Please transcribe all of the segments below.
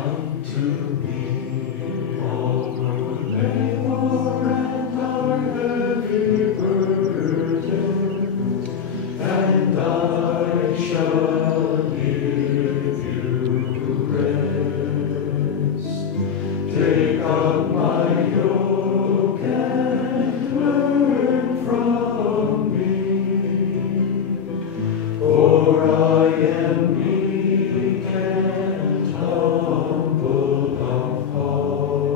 Come to me, all who labor and are heavy burdened, and I shall give you rest. Take up my yoke and learn from me, for I am meek and humble of heart,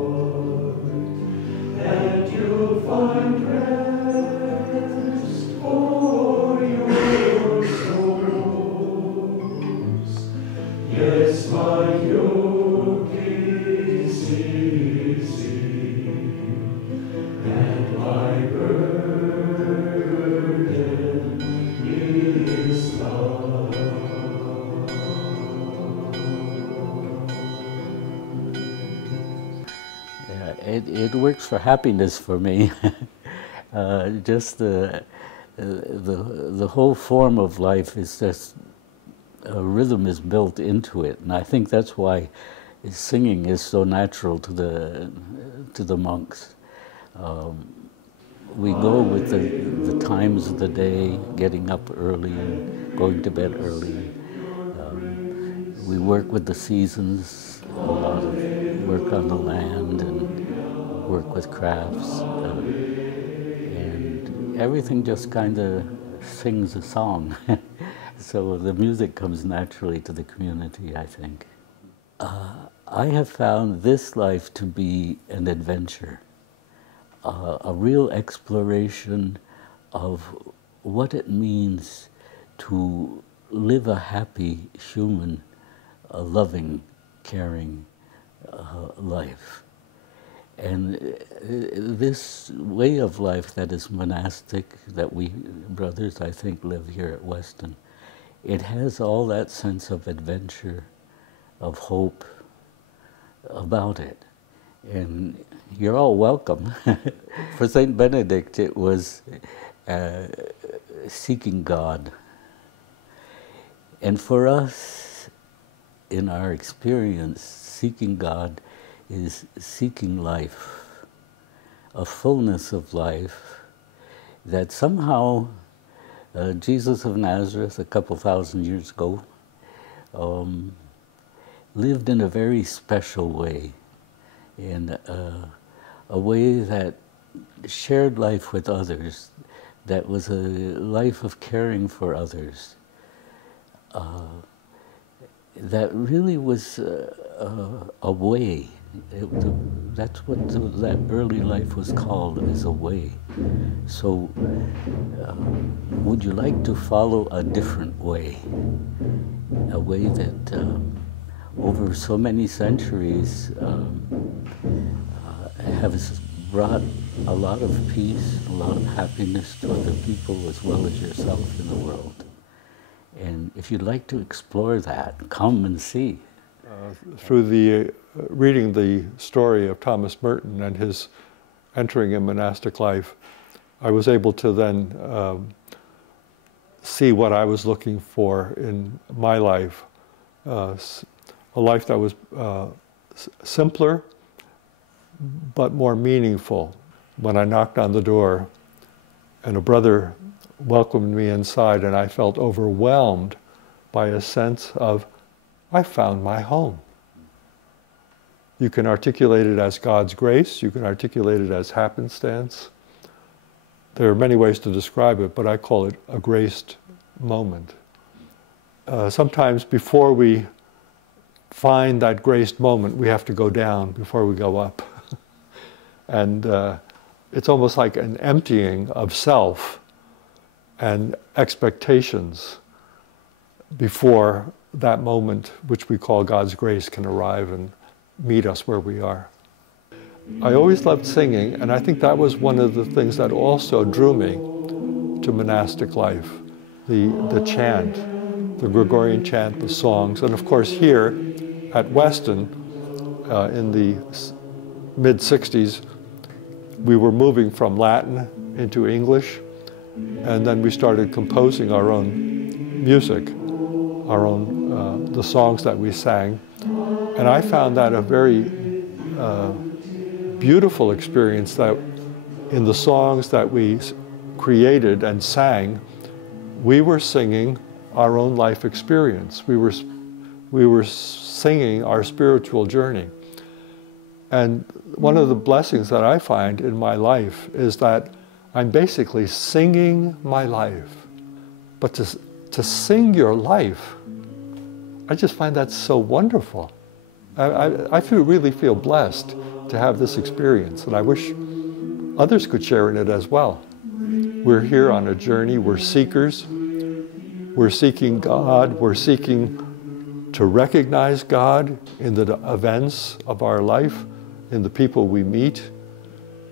and you'll find rest for your souls. Yes, my yoke is easy, and my burden is light. Yeah, it works for happiness for me. Just the whole form of life is just a rhythm is built into it, and I think that's why singing is so natural to the monks. We go with the times of the day, getting up early and going to bed early. We work with the seasons, a lot of work on the land and work with crafts. And everything just kind of sings a song. So the music comes naturally to the community, I think. I have found this life to be an adventure, a real exploration of what it means to live a happy, human, loving, caring life. And this way of life that is monastic, that we brothers, I think, live here at Weston, it has all that sense of adventure, of hope about it. And you're all welcome. For St. Benedict, it was seeking God. And for us, in our experience, seeking God is seeking life, a fullness of life that somehow Jesus of Nazareth, a couple thousand years ago, lived in a very special way, in a way that shared life with others, that was a life of caring for others, that really was a way. That's what that early life was called, as a way. So would you like to follow a different way? A way that over so many centuries has brought a lot of peace, a lot of happiness to other people as well as yourself in the world. And if you'd like to explore that, come and see. Through the reading the story of Thomas Merton and his entering in monastic life, I was able to then see what I was looking for in my life. A life that was simpler, but more meaningful. When I knocked on the door and a brother welcomed me inside, and I felt overwhelmed by a sense of, I found my home. You can articulate it as God's grace, you can articulate it as happenstance. There are many ways to describe it, but I call it a graced moment. Sometimes before we find that graced moment, we have to go down before we go up. And it's almost like an emptying of self and expectations before that moment, which we call God's grace, can arrive and meet us where we are. I always loved singing, and I think that was one of the things that also drew me to monastic life. The chant, the Gregorian chant, the songs, and of course here at Weston in the mid-60s, we were moving from Latin into English, and then we started composing our own music, our own, the songs that we sang. And I found that a very beautiful experience, that in the songs that we created and sang, we were singing our own life experience. We were singing our spiritual journey. And one of the blessings that I find in my life is that I'm basically singing my life. But to sing your life, I just find that so wonderful. I really feel blessed to have this experience, and I wish others could share in it as well. We're here on a journey, we're seekers, we're seeking God, we're seeking to recognize God in the events of our life, in the people we meet,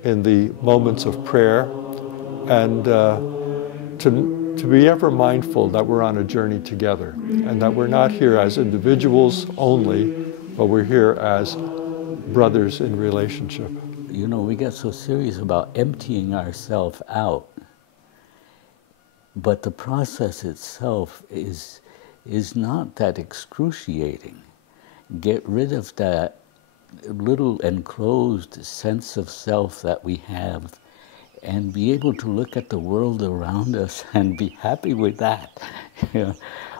in the moments of prayer, and to be ever mindful that we're on a journey together, and that we're not here as individuals only, but we're here as brothers in relationship. You know, we get so serious about emptying ourselves out, but the process itself is not that excruciating. Get rid of that little enclosed sense of self that we have, and be able to look at the world around us and be happy with that. You know,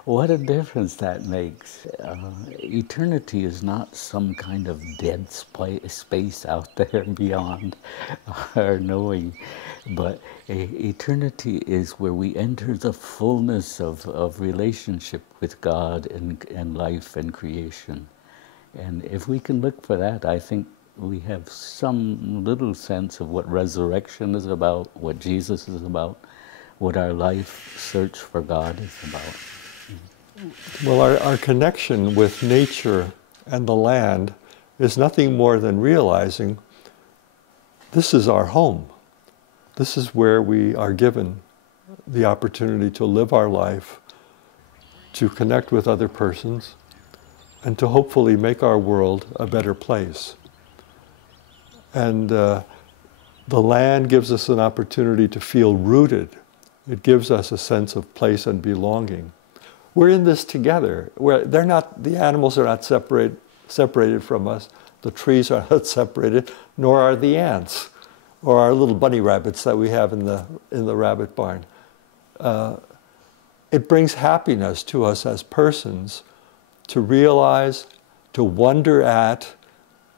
what a difference that makes. Eternity is not some kind of dead space out there beyond our knowing, but eternity is where we enter the fullness of relationship with God and life and creation. And if we can look for that, I think we have some little sense of what resurrection is about, what Jesus is about, what our life search for God is about. Well, our connection with nature and the land is nothing more than realizing this is our home. This is where we are given the opportunity to live our life, to connect with other persons, and to hopefully make our world a better place. And the land gives us an opportunity to feel rooted. It gives us a sense of place and belonging. We're in this together. The animals are not separated from us. The trees are not separated, nor are the ants, or our little bunny rabbits that we have in the rabbit barn. It brings happiness to us as persons to realize, to wonder at,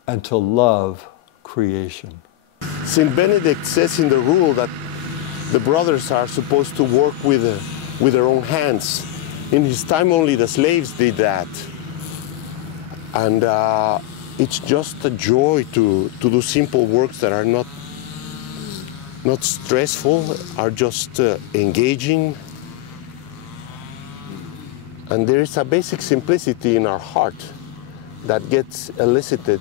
and to love creation. St. Benedict says in the rule that the brothers are supposed to work with their own hands. In his time, only the slaves did that. And it's just a joy to do simple works that are not stressful, are just engaging. And there is a basic simplicity in our heart that gets elicited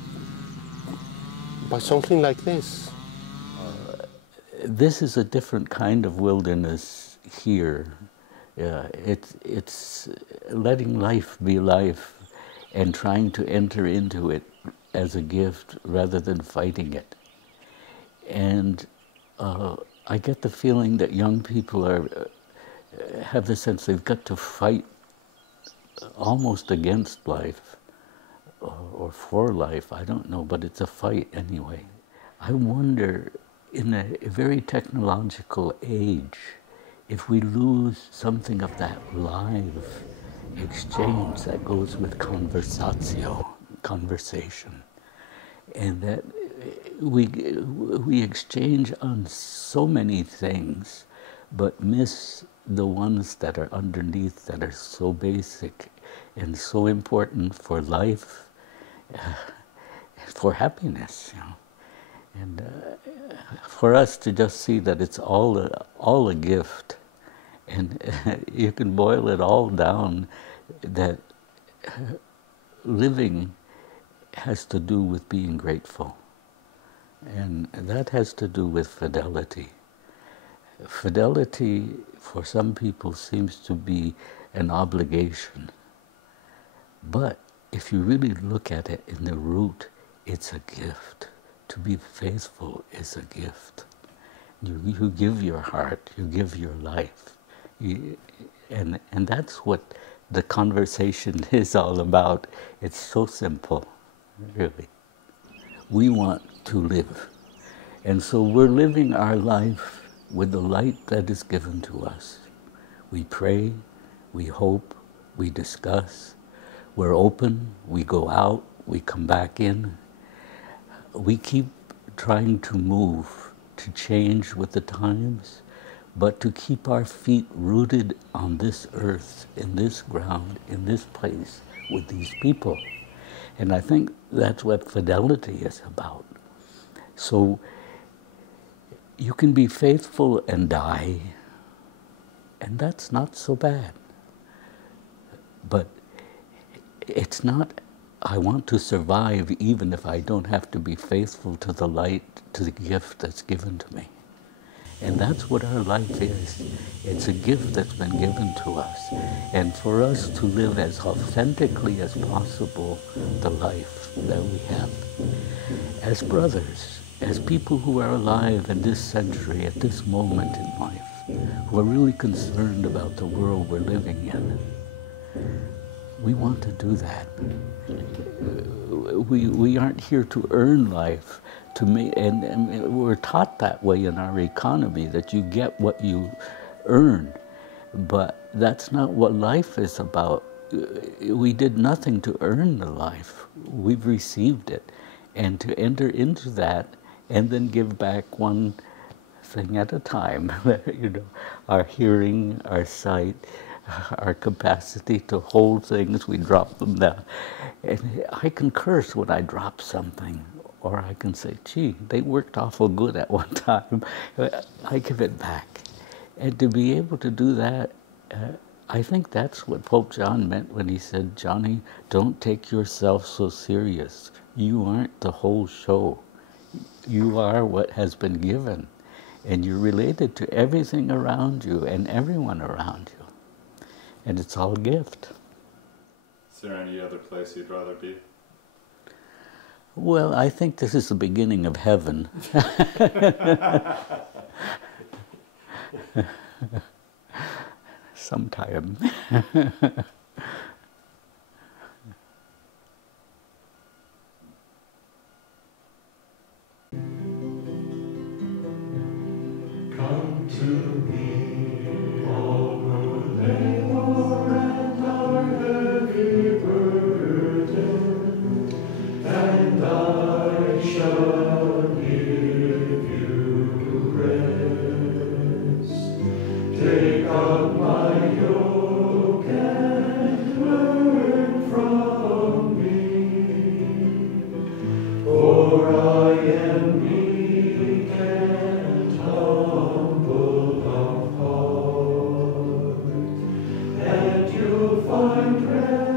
by something like this. This is a different kind of wilderness here. It's letting life be life and trying to enter into it as a gift rather than fighting it. And I get the feeling that young people have the sense they've got to fight almost against life or for life, I don't know, but it's a fight anyway. I wonder, in a very technological age, if we lose something of that live exchange that goes with conversation, and that we exchange on so many things, but miss the ones that are underneath, that are so basic and so important for life, for happiness, you know. And for us to just see that it's all a gift, and you can boil it all down, that living has to do with being grateful, and that has to do with fidelity. Fidelity for some people seems to be an obligation, but if you really look at it in the root, it's a gift. To be faithful is a gift. You give your heart, you give your life. And that's what the conversation is all about. It's so simple. really. We want to live. And so we're living our life with the light that is given to us. We pray, we hope, we discuss, we're open, we go out, we come back in. We keep trying to move, to change with the times, but to keep our feet rooted on this earth, in this ground, in this place, with these people. And I think that's what fidelity is about. So you can be faithful and die, and that's not so bad. But it's not, I want to survive even if I don't have to be faithful to the light, to the gift that's given to me. And that's what our life is. It's a gift that's been given to us. And for us to live as authentically as possible the life that we have. As brothers, as people who are alive in this century, at this moment in life, who are really concerned about the world we're living in, we want to do that. We aren't here to earn life, and we're taught that way in our economy, that you get what you earn. But that's not what life is about. We did nothing to earn the life. We've received it. And to enter into that and then give back one thing at a time, you know, our hearing, our sight, our capacity to hold things, we drop them down. And I can curse when I drop something, or I can say, gee, they worked awful good at one time. I give it back. And to be able to do that, I think that's what Pope John meant when he said, Johnny, don't take yourself so serious. You aren't the whole show. You are what has been given. And you're related to everything around you and everyone around you. And it's all a gift. Is there any other place you'd rather be? Well, I think this is the beginning of heaven. Sometime. Come to me, all who labor and are heavy burdened, and I shall give you rest. Take up my yoke and learn from me, for I am meek and humble of heart, and you'll find rest.